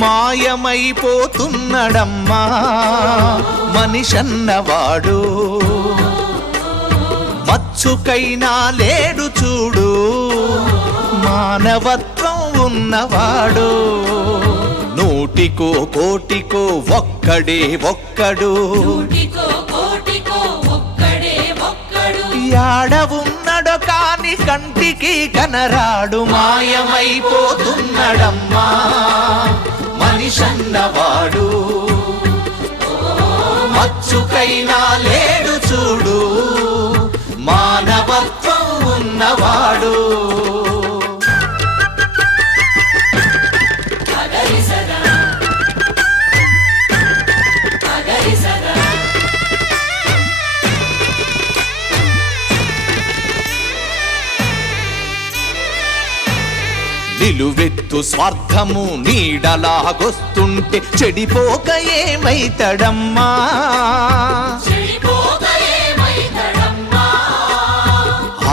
మాయమైపోతున్నడమ్మా మనిషన్నవాడు, మచ్చుకైనా లేడు చూడు మానవత్వం ఉన్నవాడు. నూటికో కోటికో ఒక్కడే ఒక్కడు, యాడ ఉన్నడో కాని కంటికి కనరాడు. మాయమైపోతున్నడమ్మా మనిషన్నవాడు, మచ్చుకైనా లేడు చూడు మానవత్వం ఉన్నవాడు. నిలువెత్తు స్వార్థము నీడలాగొస్తుంటే చెడిపోక ఏమైతడమ్మా,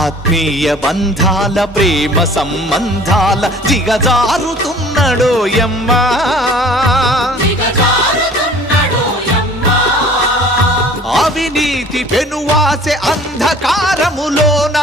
ఆత్మీయ బంధాల ప్రేమ సంబంధాల దిగజారుతున్నడోయమ్మా. అవినీతి పెనువాసె అంధకారములోన